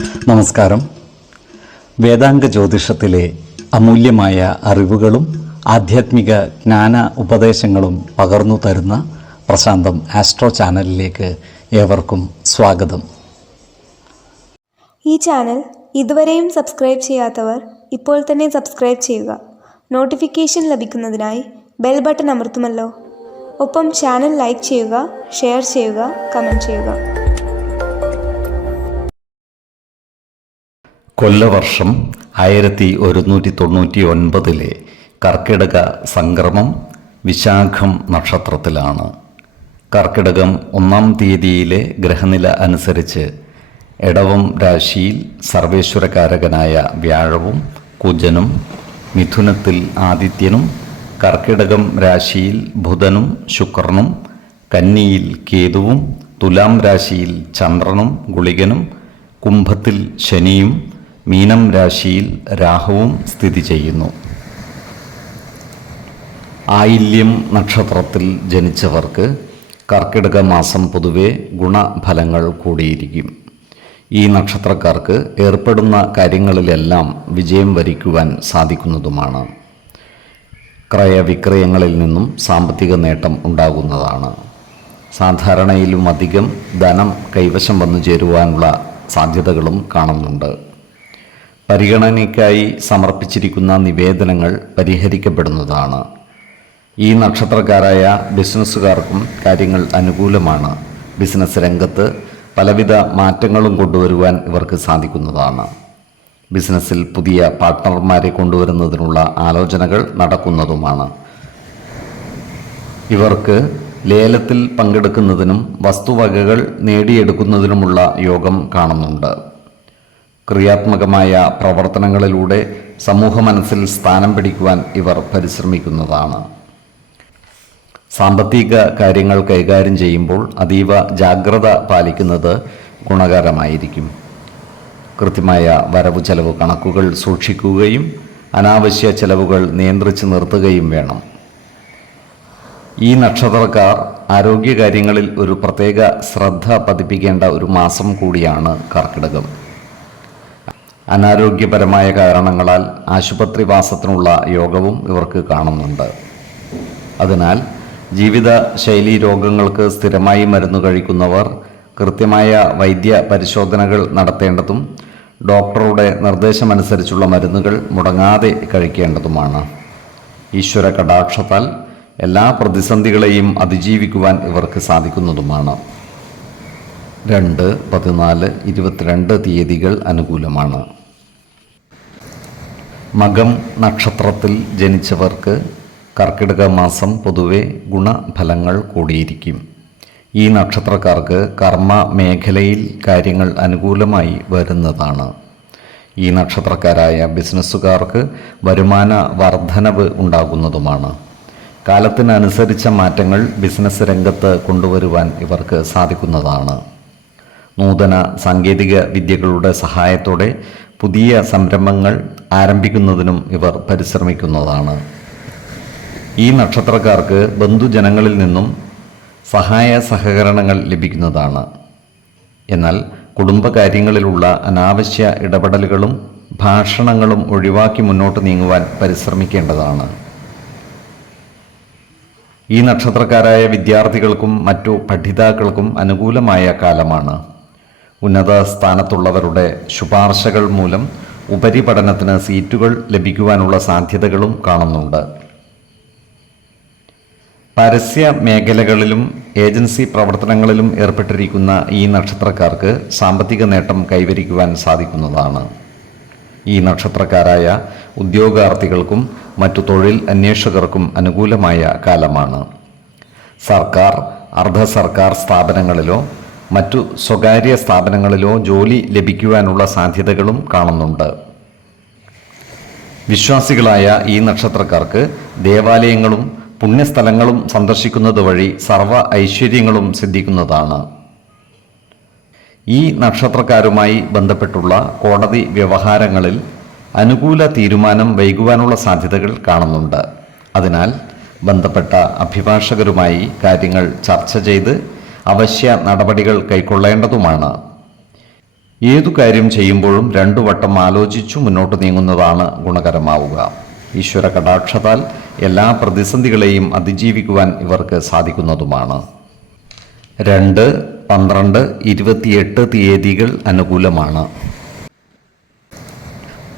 നമസ്കാരം. വേദാംഗ ജ്യോതിഷത്തിലെ അമൂല്യമായ അറിവുകളും ആധ്യാത്മിക ജ്ഞാന ഉപദേശങ്ങളും പകർന്നു തരുന്ന പ്രശാന്തം ആസ്ട്രോ ചാനലിലേക്ക് ഏവർക്കും സ്വാഗതം. ഈ ചാനൽ ഇതുവരെയും സബ്സ്ക്രൈബ് ചെയ്യാത്തവർ ഇപ്പോൾ തന്നെ സബ്സ്ക്രൈബ് ചെയ്യുക. നോട്ടിഫിക്കേഷൻ ലഭിക്കുന്നതിനായി ബെൽ ബട്ടൺ അമർത്തുമല്ലോ. ഒപ്പം ചാനൽ ലൈക്ക് ചെയ്യുക, ഷെയർ ചെയ്യുക, കമൻറ്റ് ചെയ്യുക. കൊല്ലവർഷം 1199 കർക്കിടക സംക്രമം വിശാഖം നക്ഷത്രത്തിലാണ്. കർക്കിടകം 1-ാം തീയതിയിലെ ഗ്രഹനില അനുസരിച്ച് എടവം രാശിയിൽ സർവേശ്വരകാരകനായ വ്യാഴവും കുജനും, മിഥുനത്തിൽ ആദിത്യനും, കർക്കിടകം രാശിയിൽ ബുധനും ശുക്രനും, കന്നിയിൽ കേതുവും, തുലാം രാശിയിൽ ചന്ദ്രനും ഗുളികനും, കുംഭത്തിൽ ശനിയും, മീനം രാശിയിൽ രാഹുവും സ്ഥിതി ചെയ്യുന്നു. ആയില്യം നക്ഷത്രത്തിൽ ജനിച്ചവർക്ക് കർക്കിടക മാസം പൊതുവെ ഗുണഫലങ്ങൾ കൂടിയിരിക്കും. ഈ നക്ഷത്രക്കാർക്ക് ഏർപ്പെടുന്ന കാര്യങ്ങളിലെല്ലാം വിജയം വരിക്കുവാൻ സാധിക്കുന്നതുമാണ്. ക്രയവിക്രയങ്ങളിൽ നിന്നും സാമ്പത്തിക നേട്ടം ഉണ്ടാകുന്നതാണ്. സാധാരണയിലും അധികം ധനം കൈവശം വന്നു ചേരുവാനുള്ള സാധ്യതകളും കാണുന്നുണ്ട്. പരിഗണനയ്ക്കായി സമർപ്പിച്ചിരിക്കുന്ന നിവേദനങ്ങൾ പരിഹരിക്കപ്പെടുന്നതാണ്. ഈ നക്ഷത്രക്കാരായ ബിസിനസ്സുകാർക്കും കാര്യങ്ങൾ അനുകൂലമാണ്. ബിസിനസ് രംഗത്ത് പലവിധ മാറ്റങ്ങളും കൊണ്ടുവരുവാൻ ഇവർക്ക് സാധിക്കുന്നതാണ്. ബിസിനസ്സിൽ പുതിയ പാർട്ട്ണർമാരെ കൊണ്ടുവരുന്നതിനുള്ള ആലോചനകൾ നടക്കുന്നതുമാണ്. ഇവർക്ക് ലേലത്തിൽ പങ്കെടുക്കുന്നതിനും വസ്തുവകകൾ നേടിയെടുക്കുന്നതിനുമുള്ള യോഗം കാണുന്നുണ്ട്. ക്രിയാത്മകമായ പ്രവർത്തനങ്ങളിലൂടെ സമൂഹ മനസ്സിൽ സ്ഥാനം പിടിക്കുവാൻ ഇവർ പരിശ്രമിക്കുന്നതാണ്. സാമ്പത്തിക കാര്യങ്ങൾ കൈകാര്യം ചെയ്യുമ്പോൾ അതീവ ജാഗ്രത പാലിക്കുന്നത് ഗുണകരമായിരിക്കും. കൃത്യമായ വരവ് ചെലവ് കണക്കുകൾ സൂക്ഷിക്കുകയും അനാവശ്യ ചെലവുകൾ നിയന്ത്രിച്ച് നിർത്തുകയും വേണം. ഈ നക്ഷത്രക്കാർ ആരോഗ്യകാര്യങ്ങളിൽ ഒരു പ്രത്യേക ശ്രദ്ധ പതിപ്പിക്കേണ്ട ഒരു മാസം കൂടിയാണ് കർക്കിടകം. അനാരോഗ്യപരമായ കാരണങ്ങളാൽ ആശുപത്രിവാസത്തിനുള്ള യോഗവും ഇവർക്ക് കാണുന്നുണ്ട്. അതിനാൽ ജീവിത ശൈലീ രോഗങ്ങൾക്ക് സ്ഥിരമായി മരുന്ന് കഴിക്കുന്നവർ കൃത്യമായ വൈദ്യ പരിശോധനകൾ നടത്തേണ്ടതും ഡോക്ടറുടെ നിർദ്ദേശമനുസരിച്ചുള്ള മരുന്നുകൾ മുടങ്ങാതെ കഴിക്കേണ്ടതുമാണ്. ഈശ്വര കടാക്ഷത്താൽ എല്ലാ പ്രതിസന്ധികളെയും അതിജീവിക്കുവാൻ ഇവർക്ക് സാധിക്കുന്നതുമാണ്. 2, 14, 22 തീയതികൾ അനുകൂലമാണ്. മകം നക്ഷത്രത്തിൽ ജനിച്ചവർക്ക് കർക്കിടക മാസം പൊതുവെ ഗുണഫലങ്ങൾ കൂടിയിരിക്കും. ഈ നക്ഷത്രക്കാർക്ക് കർമ്മ മേഖലയിൽ കാര്യങ്ങൾ അനുകൂലമായി വരുന്നതാണ്. ഈ നക്ഷത്രക്കാരായ ബിസിനസ്സുകാർക്ക് വരുമാന വർധനവ് ഉണ്ടാകുന്നതുമാണ്. കാലത്തിനനുസരിച്ച മാറ്റങ്ങൾ ബിസിനസ് രംഗത്ത് കൊണ്ടുവരുവാൻ ഇവർക്ക് സാധിക്കുന്നതാണ്. നൂതന സാങ്കേതിക വിദ്യകളുടെ സഹായത്തോടെ പുതിയ സംരംഭങ്ങൾ ആരംഭിക്കുന്നതിനും ഇവർ പരിശ്രമിക്കുന്നതാണ്. ഈ നക്ഷത്രക്കാർക്ക് ബന്ധുജനങ്ങളിൽ നിന്നും സഹായ സഹകരണങ്ങൾ ലഭിക്കുന്നതാണ്. എന്നാൽ കുടുംബകാര്യങ്ങളിലുള്ള അനാവശ്യ ഇടപെടലുകളും ഭാഷണങ്ങളും ഒഴിവാക്കി മുന്നോട്ട് നീങ്ങുവാൻ പരിശ്രമിക്കേണ്ടതാണ്. ഈ നക്ഷത്രക്കാരായ വിദ്യാർത്ഥികൾക്കും മറ്റു പഠിതാക്കൾക്കും അനുകൂലമായ കാലമാണ്. ഉന്നത സ്ഥാനത്തുള്ളവരുടെ ശുപാർശകൾ മൂലം ഉപരിപഠനത്തിന് സീറ്റുകൾ ലഭിക്കുവാനുള്ള സാധ്യതകളും കാണുന്നുണ്ട്. പരസ്യ മേഖലകളിലും ഏജൻസി പ്രവർത്തനങ്ങളിലും ഏർപ്പെട്ടിരിക്കുന്ന ഈ നക്ഷത്രക്കാർക്ക് സാമ്പത്തിക നേട്ടം കൈവരിക്കുവാൻ സാധിക്കുന്നതാണ്. ഈ നക്ഷത്രക്കാരായ ഉദ്യോഗാർത്ഥികൾക്കും മറ്റു തൊഴിൽ അന്വേഷകർക്കും അനുകൂലമായ കാലമാണ്. സർക്കാർ, അർദ്ധ സർക്കാർ സ്ഥാപനങ്ങളിലോ മറ്റു സ്വകാര്യ സ്ഥാപനങ്ങളിലോ ജോലി ലഭിക്കുവാനുള്ള സാധ്യതകളും കാണുന്നുണ്ട്. വിശ്വാസികളായ ഈ നക്ഷത്രക്കാർക്ക് ദേവാലയങ്ങളും പുണ്യസ്ഥലങ്ങളും സന്ദർശിക്കുന്നത് വഴി സർവ്വ ഐശ്വര്യങ്ങളും സിദ്ധിക്കുന്നതാണ്. ഈ നക്ഷത്രക്കാരുമായി ബന്ധപ്പെട്ടുള്ള കോടതി വ്യവഹാരങ്ങളിൽ അനുകൂല തീരുമാനം വൈകുവാനുള്ള സാധ്യതകൾ കാണുന്നുണ്ട്. അതിനാൽ ബന്ധപ്പെട്ട അഭിഭാഷകരുമായി കാര്യങ്ങൾ ചർച്ച ചെയ്ത് അവശ്യ നടപടികൾ കൈക്കൊള്ളേണ്ടതുമാണ്. ഏതു കാര്യം ചെയ്യുമ്പോഴും 2 വട്ടം ആലോചിച്ചു മുന്നോട്ട് നീങ്ങുന്നതാണ് ഗുണകരമാവുക. ഈശ്വര കടാക്ഷത്താൽ എല്ലാ പ്രതിസന്ധികളെയും അതിജീവിക്കുവാൻ ഇവർക്ക് സാധിക്കുന്നതുമാണ്. 2, 12, 28 തീയതികൾ അനുകൂലമാണ്.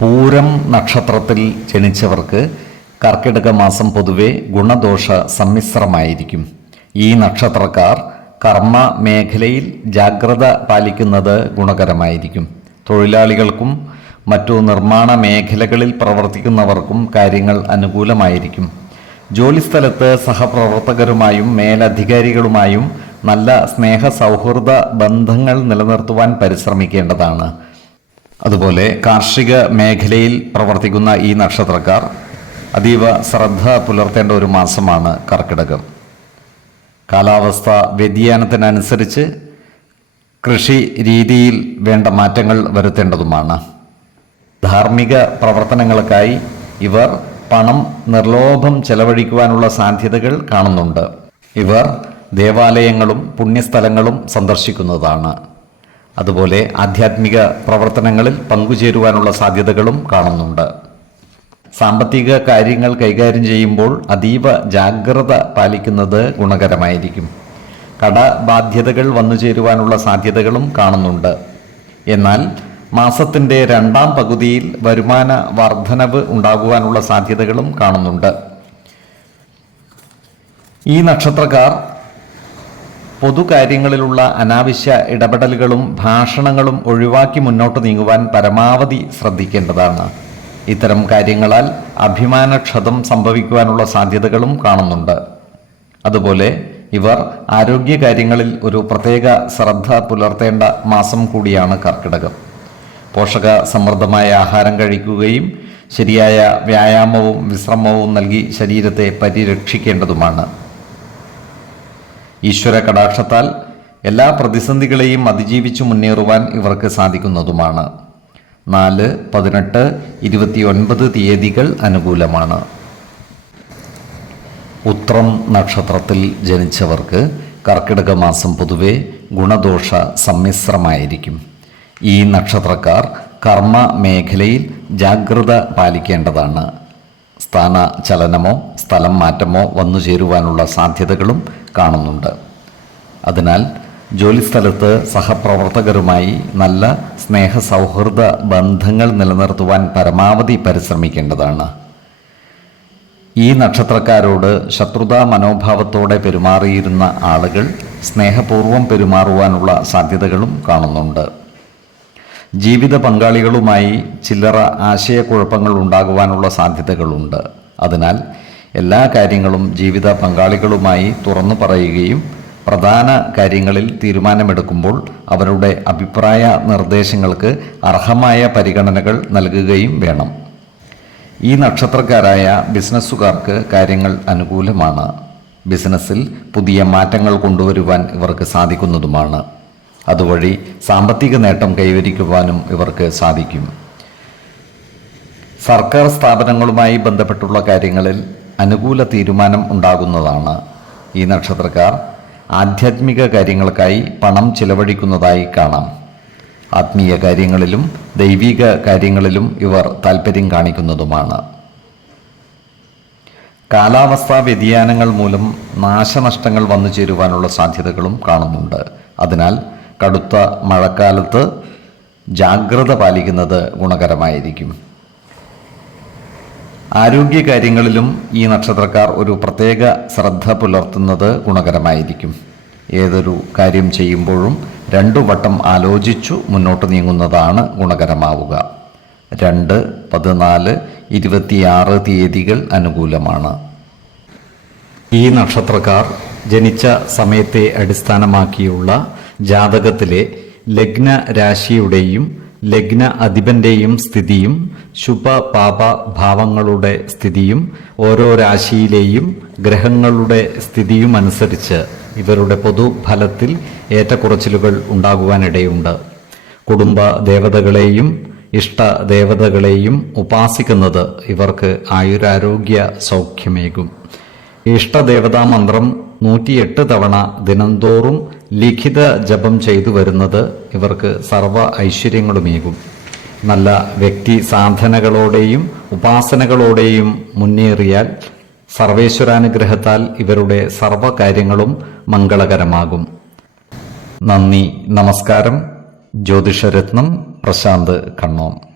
പൂരം നക്ഷത്രത്തിൽ ജനിച്ചവർക്ക് കർക്കിടക മാസം പൊതുവെ ഗുണദോഷ സമ്മിശ്രമായിരിക്കും. ഈ നക്ഷത്രക്കാർ കർമ്മ മേഖലയിൽ ജാഗ്രത പാലിക്കുന്നത് ഗുണകരമായിരിക്കും. തൊഴിലാളികൾക്കും മറ്റു നിർമ്മാണ മേഖലകളിൽ പ്രവർത്തിക്കുന്നവർക്കും കാര്യങ്ങൾ അനുകൂലമായിരിക്കും. ജോലിസ്ഥലത്ത് സഹപ്രവർത്തകരുമായും മേലധികാരികളുമായും നല്ല സ്നേഹ സൗഹൃദ ബന്ധങ്ങൾ നിലനിർത്തുവാൻ പരിശ്രമിക്കേണ്ടതാണ്. അതുപോലെ കാർഷിക മേഖലയിൽ പ്രവർത്തിക്കുന്ന ഈ നക്ഷത്രക്കാർ അതീവ ശ്രദ്ധ പുലർത്തേണ്ട ഒരു മാസമാണ് കർക്കിടകം. കാലാവസ്ഥ വ്യതിയാനത്തിനനുസരിച്ച് കൃഷി രീതിയിൽ വേണ്ട മാറ്റങ്ങൾ വരുത്തേണ്ടതുമാണ്. ധാർമ്മിക പ്രവർത്തനങ്ങൾക്കായി ഇവർ പണം നിർലോഭം ചെലവഴിക്കുവാനുള്ള സാധ്യതകൾ കാണുന്നുണ്ട്. ഇവർ ദേവാലയങ്ങളും പുണ്യസ്ഥലങ്ങളും സന്ദർശിക്കുന്നതാണ്. അതുപോലെ ആധ്യാത്മിക പ്രവർത്തനങ്ങളിൽ പങ്കുചേരുവാനുള്ള സാധ്യതകളും കാണുന്നുണ്ട്. സാമ്പത്തിക കാര്യങ്ങൾ കൈകാര്യം ചെയ്യുമ്പോൾ അതീവ ജാഗ്രത പാലിക്കുന്നത് ഗുണകരമായിരിക്കും. കടബാധ്യതകൾ വന്നു ചേരുവാനുള്ള സാധ്യതകളും കാണുന്നുണ്ട്. എന്നാൽ മാസത്തിൻ്റെ 2ാം പകുതിയിൽ വരുമാന വർധനവ് ഉണ്ടാകുവാനുള്ള സാധ്യതകളും കാണുന്നുണ്ട്. ഈ നക്ഷത്രക്കാർ പൊതുകാര്യങ്ങളിലുള്ള അനാവശ്യ ഇടപെടലുകളും ഭാഷണങ്ങളും ഒഴിവാക്കി മുന്നോട്ട് നീങ്ങുവാൻ പരമാവധി ശ്രദ്ധിക്കേണ്ടതാണ്. ഇത്തരം കാര്യങ്ങളാൽ അഭിമാനക്ഷതം സംഭവിക്കുവാനുള്ള സാധ്യതകളും കാണുന്നുണ്ട്. അതുപോലെ ഇവർ ആരോഗ്യകാര്യങ്ങളിൽ ഒരു പ്രത്യേക ശ്രദ്ധ പുലർത്തേണ്ട മാസം കൂടിയാണ് കർക്കിടകം. പോഷക സമൃദ്ധമായ ആഹാരം കഴിക്കുകയും ശരിയായ വ്യായാമവും വിശ്രമവും നൽകി ശരീരത്തെ പരിരക്ഷിക്കേണ്ടതുമാണ്. ഈശ്വര കടാക്ഷത്താൽ എല്ലാ പ്രതിസന്ധികളെയും അതിജീവിച്ചു മുന്നേറുവാൻ ഇവർക്ക് സാധിക്കുന്നതുമാണ്. 4, 18, 29 തീയതികൾ അനുകൂലമാണ്. ഉത്രം നക്ഷത്രത്തിൽ ജനിച്ചവർക്ക് കർക്കിടക മാസം പൊതുവെ ഗുണദോഷ സമ്മിശ്രമായിരിക്കും. ഈ നക്ഷത്രക്കാർ കർമ്മ മേഖലയിൽ ജാഗ്രത പാലിക്കേണ്ടതാണ്. സ്ഥാനചലനമോ സ്ഥലം മാറ്റമോ വന്നു ചേരുവാനുള്ള സാധ്യതകളും കാണുന്നുണ്ട്. അതിനാൽ ജോലിസ്ഥലത്ത് സഹപ്രവർത്തകരുമായി നല്ല സ്നേഹ സൗഹൃദ ബന്ധങ്ങൾ നിലനിർത്തുവാൻ പരമാവധി പരിശ്രമിക്കേണ്ടതാണ്. ഈ നക്ഷത്രക്കാരോട് ശത്രുതാ മനോഭാവത്തോടെ പെരുമാറിയിരുന്ന ആളുകൾ സ്നേഹപൂർവ്വം പെരുമാറുവാനുള്ള സാധ്യതകളും കാണുന്നുണ്ട്. ജീവിത പങ്കാളികളുമായി ചില്ലറ ആശയക്കുഴപ്പങ്ങൾ ഉണ്ടാകുവാനുള്ള സാധ്യതകളുണ്ട്. അതിനാൽ എല്ലാ കാര്യങ്ങളും ജീവിത പങ്കാളികളുമായി തുറന്നു പറയുകയും പ്രധാന കാര്യങ്ങളിൽ തീരുമാനമെടുക്കുമ്പോൾ അവരുടെ അഭിപ്രായ നിർദ്ദേശങ്ങൾക്ക് അർഹമായ പരിഗണനകൾ നൽകുകയും വേണം. ഈ നക്ഷത്രക്കാരായ ബിസിനസ്സുകാർക്ക് കാര്യങ്ങൾ അനുകൂലമാണ്. ബിസിനസ്സിൽ പുതിയ മാറ്റങ്ങൾ കൊണ്ടുവരുവാൻ ഇവർക്ക് സാധിക്കുന്നതുമാണ്. അതുവഴി സാമ്പത്തിക നേട്ടം കൈവരിക്കുവാനും ഇവർക്ക് സാധിക്കും. സർക്കാർ സ്ഥാപനങ്ങളുമായി ബന്ധപ്പെട്ടുള്ള കാര്യങ്ങളിൽ അനുകൂല തീരുമാനം ഉണ്ടാകുന്നതാണ്. ഈ നക്ഷത്രക്കാർ ആധ്യാത്മിക കാര്യങ്ങൾക്കായി പണം ചിലവഴിക്കുന്നതായി കാണാം. ആത്മീയ കാര്യങ്ങളിലും ദൈവിക കാര്യങ്ങളിലും ഇവർ താൽപ്പര്യം കാണിക്കുന്നതുമാണ്. കാലാവസ്ഥാ വ്യതിയാനങ്ങൾ മൂലം നാശനഷ്ടങ്ങൾ വന്നു ചേരുവാനുള്ള സാധ്യതകളും കാണുന്നുണ്ട്. അതിനാൽ കടുത്ത മഴക്കാലത്ത് ജാഗ്രത പാലിക്കുന്നത് ഗുണകരമായിരിക്കും. ആരോഗ്യകാര്യങ്ങളിലും ഈ നക്ഷത്രക്കാർ ഒരു പ്രത്യേക ശ്രദ്ധ പുലർത്തുന്നത് ഗുണകരമായിരിക്കും. ഏതൊരു കാര്യം ചെയ്യുമ്പോഴും 2 വട്ടം ആലോചിച്ചു മുന്നോട്ട് നീങ്ങുന്നതാണ് ഗുണകരമാവുക. 2, 14, 26 തീയതികൾ അനുകൂലമാണ്. ഈ നക്ഷത്രക്കാർ ജനിച്ച സമയത്തെ അടിസ്ഥാനമാക്കിയുള്ള ജാതകത്തിലെ ലഗ്ന രാശിയുടെയും ലഗ്ന അധിപന്റെയും സ്ഥിതിയും ശുഭ പാപ ഭാവങ്ങളുടെ സ്ഥിതിയും ഓരോ രാശിയിലെയും ഗ്രഹങ്ങളുടെ സ്ഥിതിയും അനുസരിച്ച് ഇവരുടെ പൊതുഫലത്തിൽ ഏറ്റക്കുറച്ചിലുകൾ ഉണ്ടാകുവാനിടയുണ്ട്. കുടുംബ ദേവതകളെയും ഇഷ്ടദേവതകളെയും ഉപാസിക്കുന്നത് ഇവർക്ക് ആയുരാരോഗ്യ സൗഖ്യമേകും. ഇഷ്ടദേവതാ മന്ത്രം 108 തവണ ദിനംതോറും ലിഖിത ജപം ചെയ്തു വരുന്നത് ഇവർക്ക് സർവ ഐശ്വര്യങ്ങളുമേകും. നല്ല വ്യക്തി സാധനകളോടെയും ഉപാസനകളോടെയും മുന്നേറിയാൽ സർവേശ്വരാനുഗ്രഹത്താൽ ഇവരുടെ സർവകാര്യങ്ങളും മംഗളകരമാകും. നന്ദി, നമസ്കാരം. ജ്യോതിഷരത്നം പ്രശാന്ത് കണ്ണോം.